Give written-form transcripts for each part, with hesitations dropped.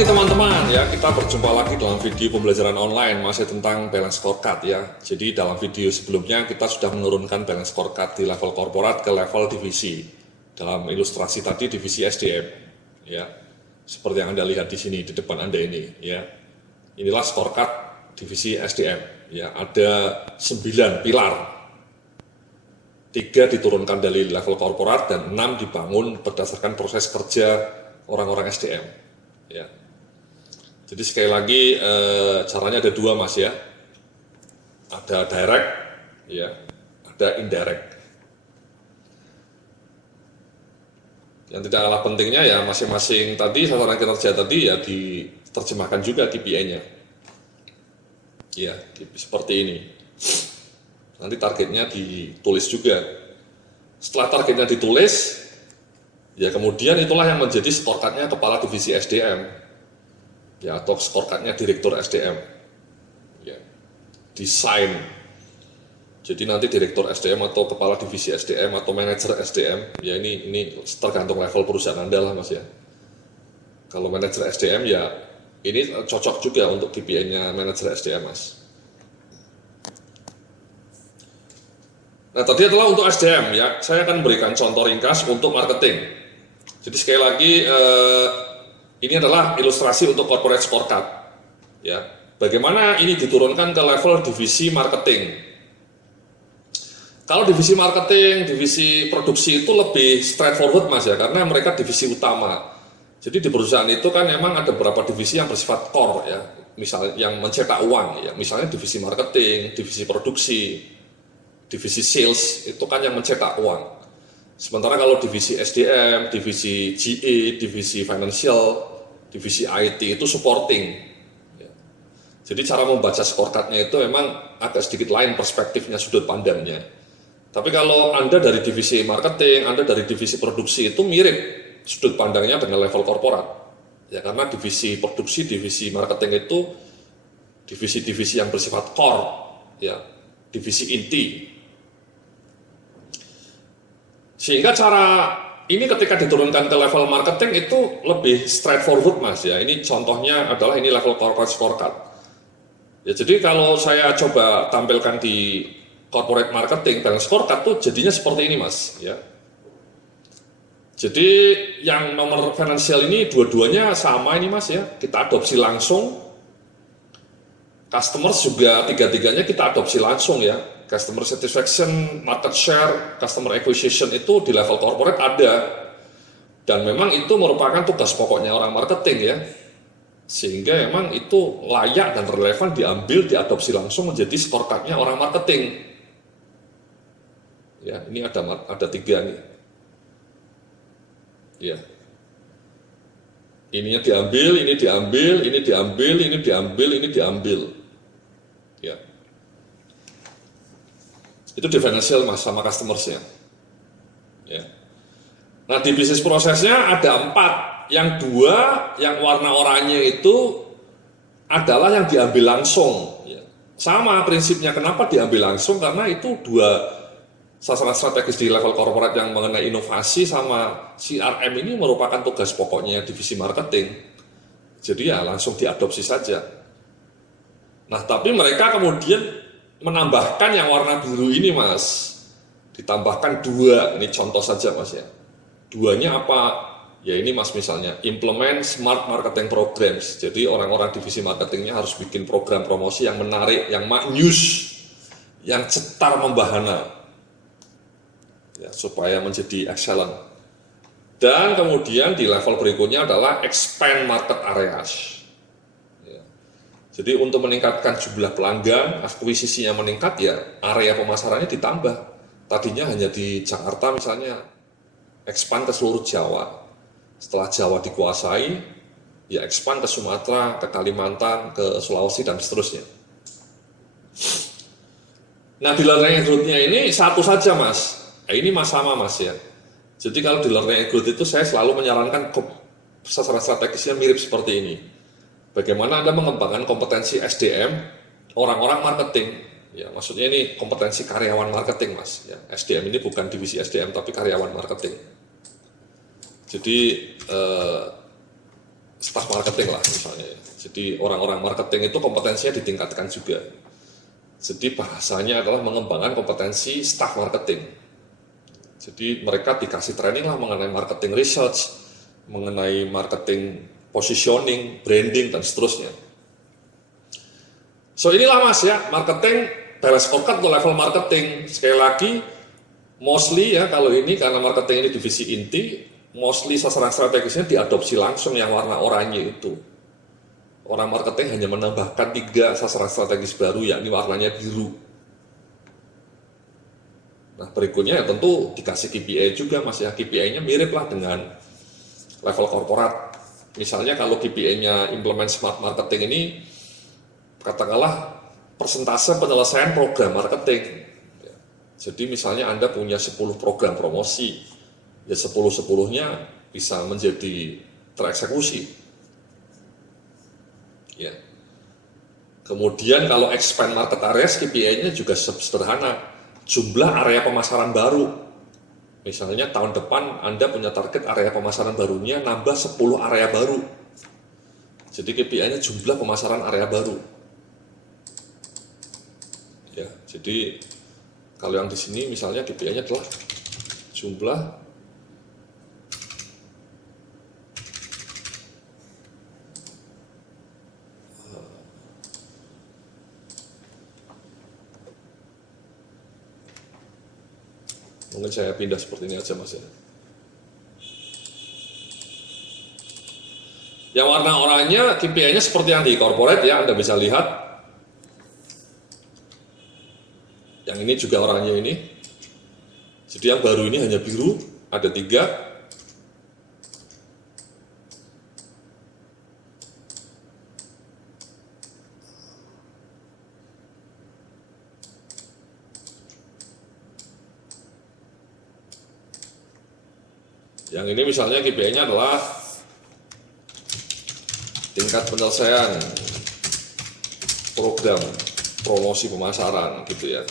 pagi teman-teman ya, kita berjumpa lagi dalam video pembelajaran online masih tentang balance scorecard ya. Jadi dalam video sebelumnya kita sudah menurunkan balance scorecard di level korporat ke level divisi. Dalam ilustrasi tadi divisi SDM ya. Seperti yang Anda lihat di sini di depan Anda ini ya. Inilah scorecard divisi SDM ya, ada 9 pilar. 3 diturunkan dari level korporat dan 6 dibangun berdasarkan proses kerja orang-orang SDM. Ya. Jadi sekali lagi caranya ada 2 mas ya, ada direct, ya, ada indirect. Yang tidak kalah pentingnya ya masing-masing tadi sasaran kinerja tadi ya diterjemahkan juga KPI-nya. Ya, seperti ini. Nanti targetnya ditulis juga. Setelah targetnya ditulis, ya kemudian itulah yang menjadi scorecard-nya kepala divisi SDM, ya atau scorecard-nya direktur SDM, ya desain. Jadi nanti direktur SDM atau kepala divisi SDM atau manajer SDM, ya ini tergantung level perusahaan Anda lah mas ya. Kalau manajer SDM ya ini cocok juga untuk KPI-nya manajer SDM mas. Nah tadi adalah untuk SDM ya, saya akan berikan contoh ringkas untuk marketing. Jadi sekali lagi ini adalah ilustrasi untuk corporate scorecard. Ya, bagaimana ini diturunkan ke level divisi marketing. Kalau divisi marketing, divisi produksi itu lebih straightforward mas ya, karena mereka divisi utama. Jadi di perusahaan itu kan memang ada beberapa divisi yang bersifat core ya, misalnya yang mencetak uang ya, misalnya divisi marketing, divisi produksi, divisi sales itu kan yang mencetak uang. Sementara kalau divisi SDM, divisi GE, divisi financial, divisi IT itu supporting. Jadi cara membaca scorecard-nya itu memang agak sedikit lain perspektifnya, sudut pandangnya. Tapi kalau Anda dari divisi marketing, Anda dari divisi produksi itu mirip sudut pandangnya dengan level korporat. Ya karena divisi produksi, divisi marketing itu divisi-divisi yang bersifat core, ya, divisi inti. Sehingga cara ini ketika diturunkan ke level marketing itu lebih straightforward mas ya. Ini contohnya adalah ini level corporate scorecard. Ya jadi kalau saya coba tampilkan di corporate marketing balance scorecard tuh jadinya seperti ini mas ya. Jadi yang nomor financial ini dua-duanya sama ini mas ya. Kita adopsi langsung. Customers juga tiga-tiganya kita adopsi langsung ya. Customer satisfaction, market share, customer acquisition itu di level corporate ada. Dan memang itu merupakan tugas pokoknya orang marketing ya. Sehingga memang itu layak dan relevan diambil, diadopsi langsung menjadi scorecard-nya orang marketing. Ya, ini ada 3 nih. Ya. Ininya diambil, ini diambil, ini diambil, ini diambil, ini diambil. Ya. Itu di financial mas sama customersnya. Ya. Nah di bisnis prosesnya ada 4, yang 2 yang warna oranye itu adalah yang diambil langsung. Ya. Sama prinsipnya, kenapa diambil langsung? Karena itu 2 sasaran strategis di level korporat yang mengenai inovasi sama CRM ini merupakan tugas pokoknya divisi marketing. Jadi ya langsung diadopsi saja. Nah tapi mereka kemudian menambahkan yang warna biru ini mas, ditambahkan 2, ini contoh saja mas ya. 2-nya apa? Ya ini mas misalnya, implement smart marketing programs. Jadi orang-orang divisi marketingnya harus bikin program promosi yang menarik, yang maknyus, yang cetar membahana, ya, supaya menjadi excellent. Dan kemudian di level berikutnya adalah expand market areas. Jadi untuk meningkatkan jumlah pelanggan, akuisisinya meningkat ya area pemasarannya ditambah. Tadinya hanya di Jakarta misalnya, expand ke seluruh Jawa. Setelah Jawa dikuasai, ya expand ke Sumatera, ke Kalimantan, ke Sulawesi dan seterusnya. Nah di learning and growth-nya ini satu saja mas. Nah, ini mas sama mas ya. Jadi kalau di learning and growth itu saya selalu menyarankan sasaran strategisnya mirip seperti ini. Bagaimana Anda mengembangkan kompetensi SDM orang-orang marketing? Ya, maksudnya ini kompetensi karyawan marketing, mas. Ya, SDM ini bukan divisi SDM tapi karyawan marketing. Jadi staf marketing lah misalnya. Jadi orang-orang marketing itu kompetensinya ditingkatkan juga. Jadi bahasanya adalah mengembangkan kompetensi staf marketing. Jadi mereka dikasih training lah mengenai marketing research, mengenai marketing positioning, branding, dan seterusnya. So inilah mas ya, marketing, balance scorecard untuk level marketing. Sekali lagi, mostly ya kalau ini karena marketing ini divisi inti, mostly sasaran strategisnya diadopsi langsung yang warna oranye itu. Orang marketing hanya menambahkan 3 sasaran strategis baru, yakni warnanya biru. Nah berikutnya ya tentu dikasih KPI juga mas ya, KPI-nya mirip lah dengan level korporat. Misalnya kalau KPI-nya implement smart marketing ini, katakanlah persentase penyelesaian program marketing. Jadi misalnya Anda punya 10 program promosi, ya 10-10-nya bisa menjadi tereksekusi. Ya. Kemudian kalau expand market areas, KPI-nya juga sederhana, jumlah area pemasaran baru. Misalnya tahun depan Anda punya target area pemasaran barunya nambah 10 area baru. Jadi KPI-nya jumlah pemasaran area baru. Ya, jadi kalau yang di sini misalnya KPI-nya adalah jumlah mungkin saya pindah seperti ini aja mas ya. Yang warna oranye KPI-nya seperti yang di corporate ya, Anda bisa lihat. Yang ini juga oranye ini. Jadi yang baru ini hanya biru, ada 3. Yang ini misalnya KPI-nya adalah tingkat penyelesaian program promosi pemasaran gitu ya.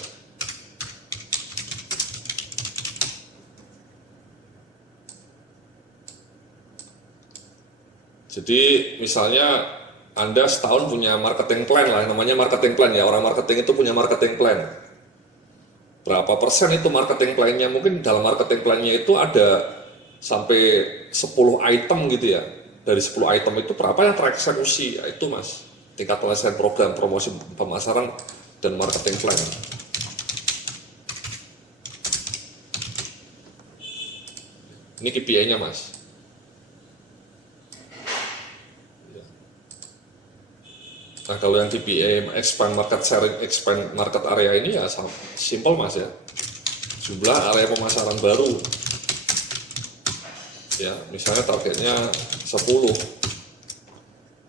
Jadi misalnya Anda setahun punya marketing plan lah, namanya marketing plan ya, orang marketing itu punya marketing plan. Berapa persen itu marketing plan-nya? Mungkin dalam marketing plan-nya itu ada sampai 10 item gitu ya. Dari 10 item itu berapa yang tereksekusi? Ya, itu mas, tingkat penyelesaian program promosi pemasaran dan marketing plan. Ini KPI-nya mas. Nah kalau yang KPI expand market sharing, expand market area ini ya simple mas ya. Jumlah area pemasaran baru. Ya, misalnya targetnya 10.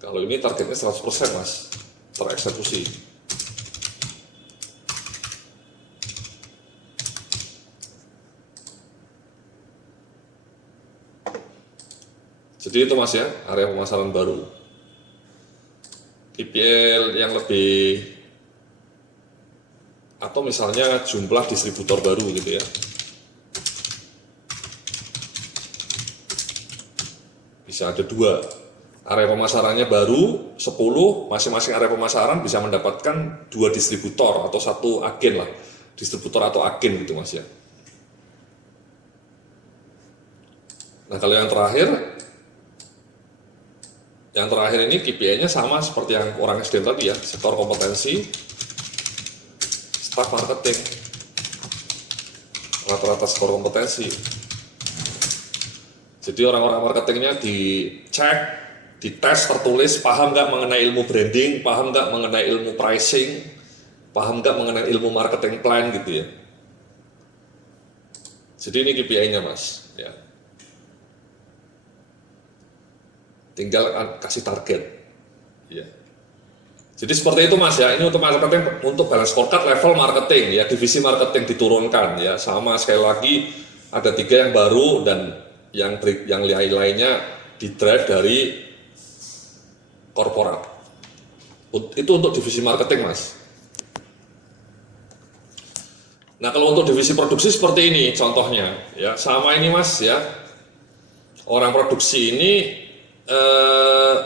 Kalau ini targetnya 100% mas, tereksekusi. Jadi itu mas ya, area pemasaran baru. KPI yang lebih, atau misalnya jumlah distributor baru gitu ya. Bisa ada 2, area pemasarannya baru 10, masing-masing area pemasaran bisa mendapatkan 2 distributor atau 1 agen lah, distributor atau agen gitu mas ya. Nah kalau yang terakhir ini KPI-nya sama seperti yang orang SDM tadi ya, sektor kompetensi, staff marketing, rata-rata skor kompetensi. Jadi orang-orang marketingnya dicek, dites, tertulis, paham nggak mengenai ilmu branding, paham nggak mengenai ilmu pricing, paham nggak mengenai ilmu marketing plan gitu ya. Jadi ini KPI-nya mas. Ya. Tinggal kasih target. Ya. Jadi seperti itu mas ya. Ini untuk marketing, untuk balance scorecard level marketing ya, divisi marketing diturunkan ya. Sama sekali lagi ada 3 yang baru dan yang lainnya di drive dari korporat. Itu untuk divisi marketing mas. Nah kalau untuk divisi produksi seperti ini contohnya ya, sama ini mas ya. Orang produksi ini eh,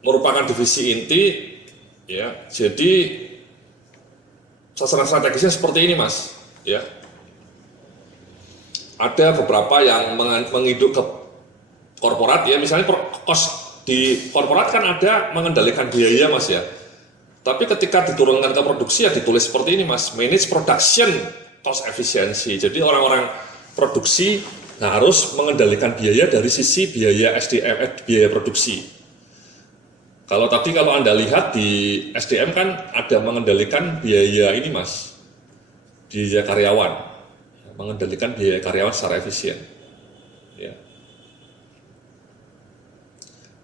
merupakan divisi inti, ya. Jadi sasaran strategisnya seperti ini, Mas, ya. Ada beberapa yang menginduk ke korporat, ya, misalnya kos di korporat kan ada mengendalikan biaya, Mas, ya. Tapi ketika diturunkan ke produksi ya ditulis seperti ini, Mas, manage production cost efficiency. Jadi orang-orang produksi harus mengendalikan biaya dari sisi biaya SDM, biaya produksi. Kalau Anda lihat di SDM kan ada mengendalikan biaya ini, Mas, biaya karyawan, mengendalikan biaya karyawan secara efisien, ya.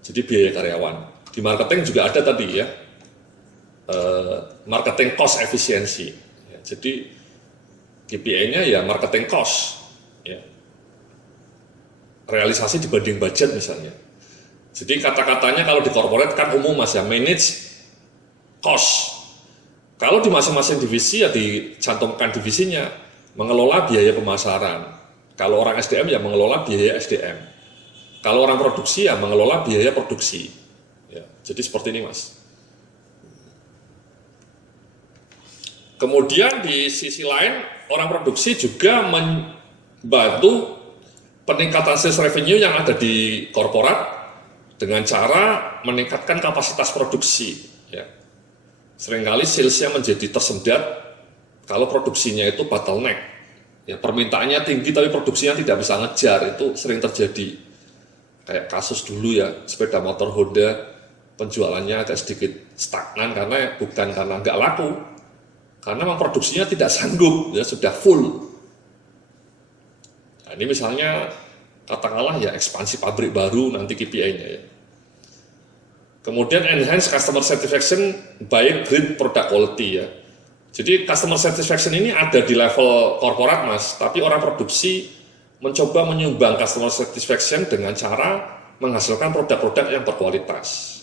Jadi biaya karyawan. Di marketing juga ada tadi, ya, marketing cost efficiency. Ya, jadi KPI-nya ya marketing cost, ya, realisasi dibanding budget misalnya. Jadi kata-katanya kalau di corporate kan umum, Mas, ya, manage cost. Kalau di masing-masing divisi ya dicantumkan divisinya, mengelola biaya pemasaran. Kalau orang SDM ya mengelola biaya SDM. Kalau orang produksi ya mengelola biaya produksi. Ya, jadi seperti ini, Mas. Kemudian di sisi lain, orang produksi juga membantu peningkatan sales revenue yang ada di korporat dengan cara meningkatkan kapasitas produksi. Ya. Seringkali salesnya menjadi tersendat kalau produksinya itu bottleneck. Ya, permintaannya tinggi tapi produksinya tidak bisa ngejar, itu sering terjadi. Kayak kasus dulu ya, sepeda motor Honda penjualannya agak sedikit stagnan bukan karena nggak laku, karena memang produksinya tidak sanggup, ya, sudah full. Nah, ini misalnya katakanlah ya ekspansi pabrik baru nanti KPI-nya, ya. Kemudian enhance customer satisfaction by great product quality, ya. Jadi customer satisfaction ini ada di level korporat, Mas, tapi orang produksi mencoba menyumbang customer satisfaction dengan cara menghasilkan produk-produk yang berkualitas.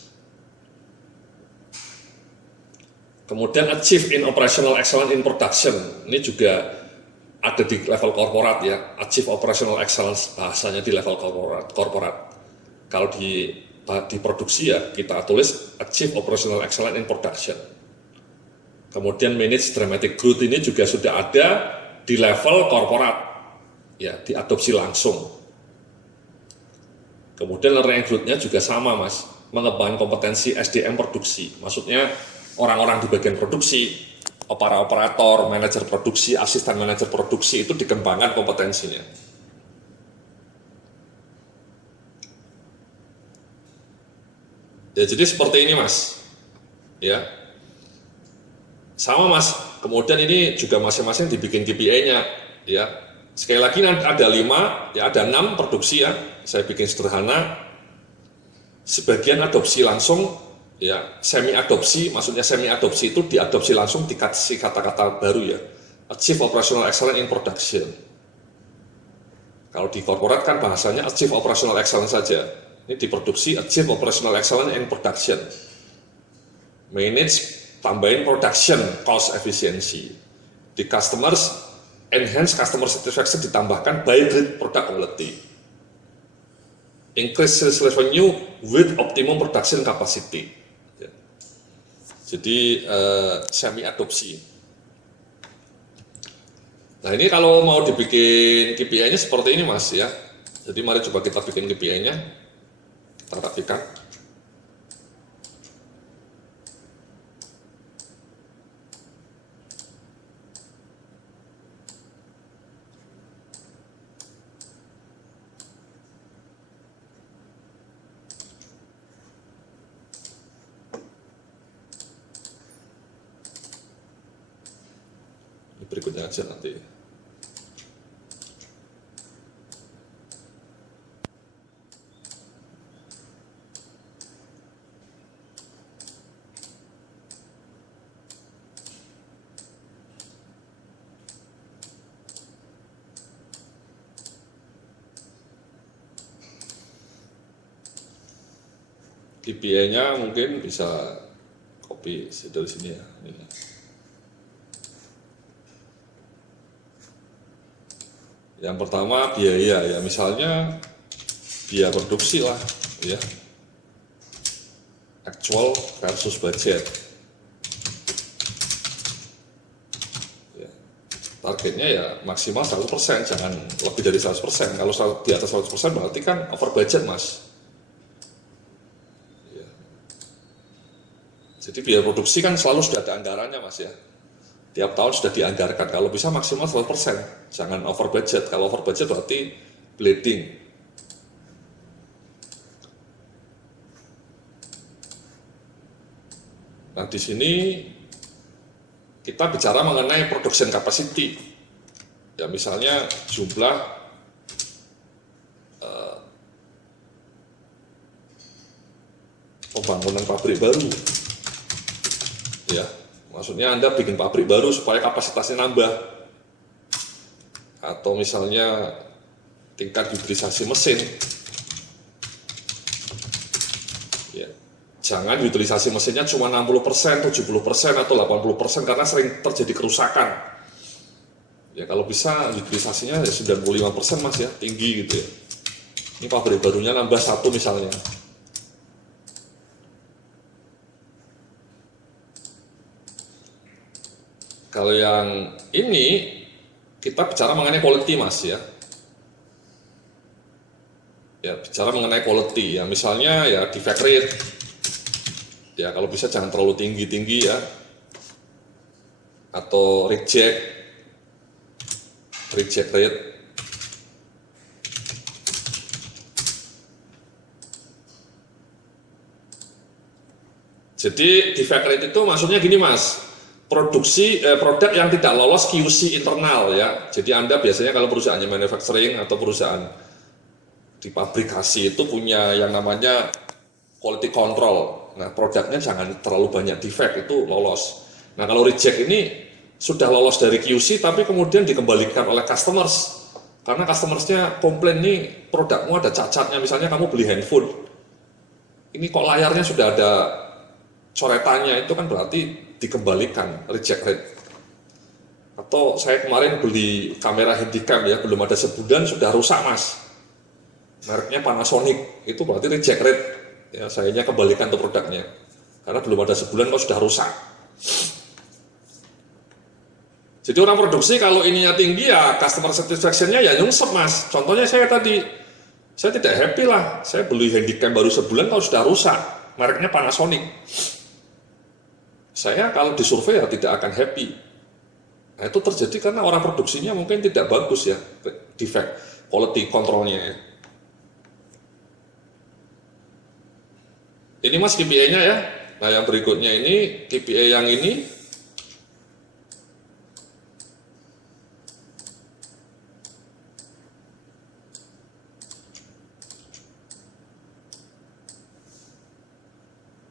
Kemudian achieve in operational excellence in production, ini juga ada di level korporat, ya, achieve operational excellence bahasanya di level korporat. Kalau di produksi ya kita tulis achieve operational excellence in production. Kemudian manage dramatic growth ini juga sudah ada di level korporat, ya, diadopsi langsung. Kemudian learning and growth-nya juga sama, Mas, mengembangkan kompetensi SDM produksi, maksudnya orang-orang di bagian produksi, operator, manajer produksi, asisten manajer produksi itu dikembangkan kompetensinya. Ya, jadi seperti ini, Mas. Ya. Sama, Mas. Kemudian ini juga masing-masing dibikin KPI-nya, ya. Sekali lagi ada 5, ya, ada 6 produksi, ya. Saya bikin sederhana. Sebagian adopsi langsung, ya, semi adopsi, maksudnya semi adopsi itu diadopsi langsung dikasih kata-kata baru, ya, achieve operational excellence in production. Kalau di korporat kan bahasanya achieve operational excellence saja, ini di produksi achieve operational excellence in production, manage tambahin production cost efficiency, di customers enhance customer satisfaction ditambahkan by great product quality, increase sales revenue with optimum production capacity. Jadi semi adopsi. Nah, ini kalau mau dibikin KPI-nya seperti ini, Mas, ya. Jadi mari coba kita bikin KPI-nya, kita rapikan. Berikutnya aja nanti. KPI-nya mungkin bisa copy dari sini, ya. Ini. Yang pertama biaya, ya, misalnya biaya produksi lah, ya, actual versus budget. Ya, targetnya ya maksimal 100%, jangan lebih dari 100%. Kalau di atas 100% berarti kan over budget, Mas. Ya. Jadi biaya produksi kan selalu sudah ada anggarannya, Mas, ya. Tiap tahun sudah dianggarkan, kalau bisa maksimal 100%, jangan over budget. Kalau over budget berarti bleeding. Nah, di sini kita bicara mengenai production capacity. Ya, misalnya jumlah pembangunan pabrik baru. Ya, maksudnya Anda bikin pabrik baru supaya kapasitasnya nambah. Atau misalnya tingkat utilisasi mesin. Ya, jangan utilisasi mesinnya cuma 60%, 70%, atau 80% karena sering terjadi kerusakan. Ya, kalau bisa utilisasinya ya 95%, Mas, ya, tinggi gitu ya. Ini pabrik barunya nambah 1 misalnya. Kalau yang ini kita bicara mengenai quality, Mas, ya. Ya, bicara mengenai quality ya, misalnya ya defect rate. Ya, kalau bisa jangan terlalu tinggi-tinggi ya. Atau reject rate. Jadi defect rate itu maksudnya gini, Mas. Produk yang tidak lolos QC internal ya. Jadi Anda biasanya kalau perusahaannya manufacturing atau perusahaan di pabrikasi itu punya yang namanya quality control. Nah, produknya jangan terlalu banyak defect, itu lolos. Nah, kalau reject ini sudah lolos dari QC tapi kemudian dikembalikan oleh customers. Karena customersnya komplain nih produkmu ada cacatnya, misalnya kamu beli handphone. Ini kok layarnya sudah ada coretannya, itu kan berarti dikembalikan, reject rate. Atau saya kemarin beli kamera handycam ya, belum ada sebulan sudah rusak, Mas. Mereknya Panasonic, itu berarti reject rate. Ya, sayanya kembalikan tuh produknya. Karena belum ada sebulan kok sudah rusak. Jadi orang produksi kalau ininya tinggi ya customer satisfaction-nya ya nyungsep, Mas. Contohnya saya tadi, saya tidak happy lah. Saya beli handycam baru sebulan kalau sudah rusak. Mereknya Panasonic. Saya kalau disurvei ya tidak akan happy. Nah, itu terjadi karena orang produksinya mungkin tidak bagus ya, defect quality controlnya ya. Ini, Mas, KPI-nya ya. Nah, yang berikutnya ini KPI yang ini.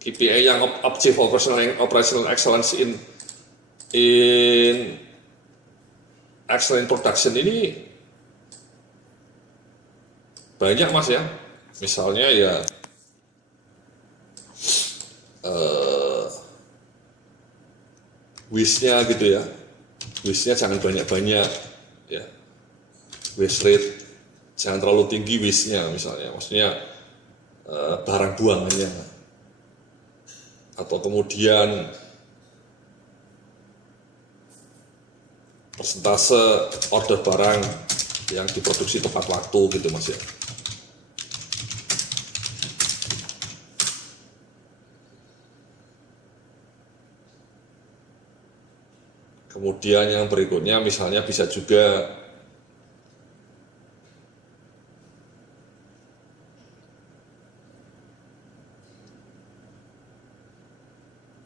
KPI yang Achieve Operational Excellence in excellent production ini banyak, Mas, ya. Misalnya ya waste-nya gitu ya. Waste-nya jangan banyak-banyak ya. Waste rate jangan terlalu tinggi waste-nya misalnya. Maksudnya barang buangannya. Atau kemudian persentase order barang yang diproduksi tepat waktu gitu, Mas, ya. Kemudian yang berikutnya misalnya bisa juga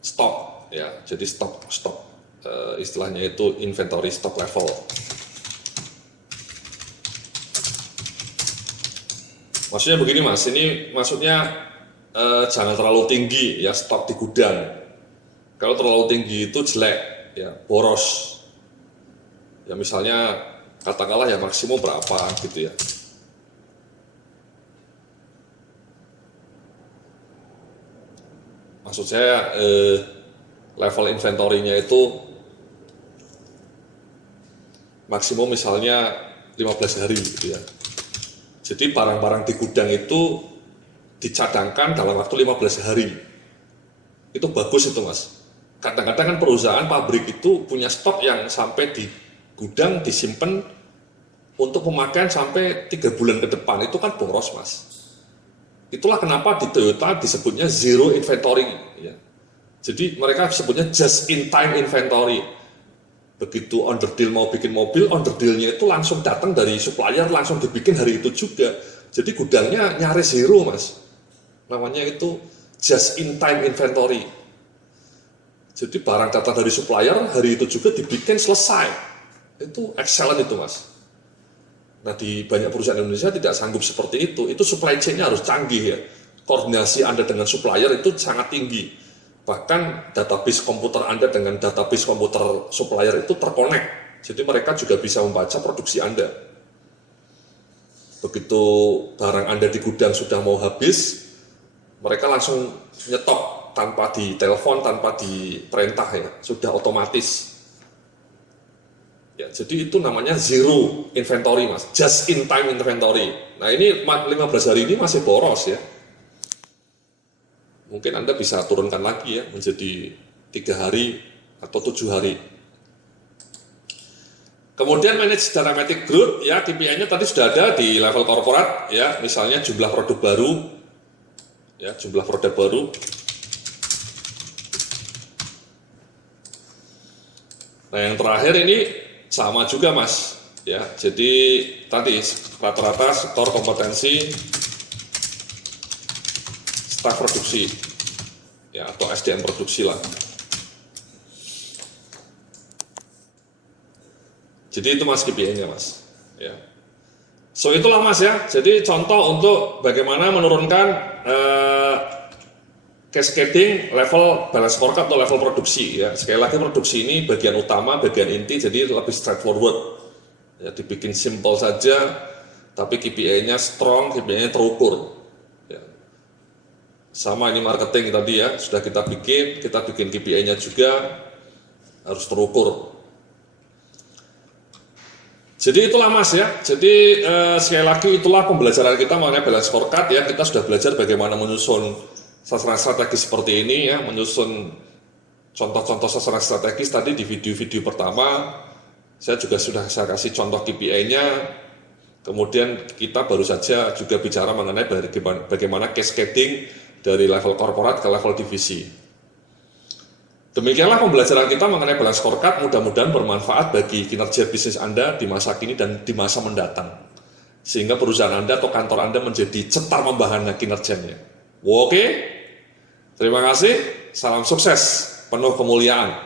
stok ya. Jadi stok istilahnya itu inventory stock level. Maksudnya begini, Mas, ini maksudnya jangan terlalu tinggi ya stok di gudang. Kalau terlalu tinggi itu jelek ya, boros. Ya misalnya katakanlah ya maksimum berapa gitu ya. Maksud saya level inventory-nya itu maksimum misalnya 15 hari gitu ya. Jadi barang-barang di gudang itu dicadangkan dalam waktu 15 hari. Itu bagus itu Mas. Kadang-kadang kan perusahaan pabrik itu punya stok yang sampai di gudang disimpan untuk pemakaian sampai 3 bulan ke depan, itu kan boros Mas. Itulah kenapa di Toyota disebutnya zero inventory. Ya. Jadi mereka sebutnya just in time inventory. Begitu underdeal mau bikin mobil, underdealnya itu langsung datang dari supplier, langsung dibikin hari itu juga. Jadi gudangnya nyaris zero Mas. Namanya itu just in time inventory. Jadi barang datang dari supplier, hari itu juga dibikin selesai. Itu excellent itu Mas. Nah di banyak perusahaan Indonesia tidak sanggup seperti itu supply chain-nya harus canggih ya. Koordinasi Anda dengan supplier itu sangat tinggi. Bahkan database komputer Anda dengan database komputer supplier itu terkonek. Jadi mereka juga bisa membaca produksi Anda. Begitu barang Anda di gudang sudah mau habis, mereka langsung nyetok tanpa ditelepon, tanpa diperintah ya, sudah otomatis. Ya, jadi itu namanya zero inventory Mas, just in time inventory. Nah ini 15 hari ini masih boros ya. Mungkin Anda bisa turunkan lagi ya, menjadi 3 hari atau 7 hari. Kemudian manage dramatic growth ya, KPI-nya tadi sudah ada di level korporat ya, misalnya jumlah produk baru, ya jumlah produk baru. Nah yang terakhir ini sama juga Mas, ya. Jadi tadi rata-rata skor kompetensi staf produksi, ya atau SDM produksi lah. Jadi itu Mas KPI-nya Mas, ya. So itulah Mas ya. Jadi contoh untuk bagaimana menurunkan cascading level balance scorecard atau level produksi ya. Sekali lagi produksi ini bagian utama, bagian inti, jadi lebih straightforward. Ya, dibikin simple saja, tapi KPI-nya strong, KPI-nya terukur. Ya. Sama ini marketing tadi ya, sudah kita bikin KPI-nya juga harus terukur. Jadi itulah Mas ya. Jadi sekali lagi itulah pembelajaran kita mengenai balance scorecard ya. Kita sudah belajar bagaimana menyusun sasaran strategis seperti ini ya, menyusun contoh-contoh sasaran strategis tadi di video-video pertama. Saya juga sudah kasih contoh KPI-nya. Kemudian kita baru saja juga bicara mengenai bagaimana cascading dari level korporat ke level divisi. Demikianlah pembelajaran kita mengenai balance scorecard, mudah-mudahan bermanfaat bagi kinerja bisnis Anda di masa kini dan di masa mendatang. Sehingga perusahaan Anda atau kantor Anda menjadi cetar membahana kinerjanya. Oke, terima kasih, salam sukses, penuh kemuliaan.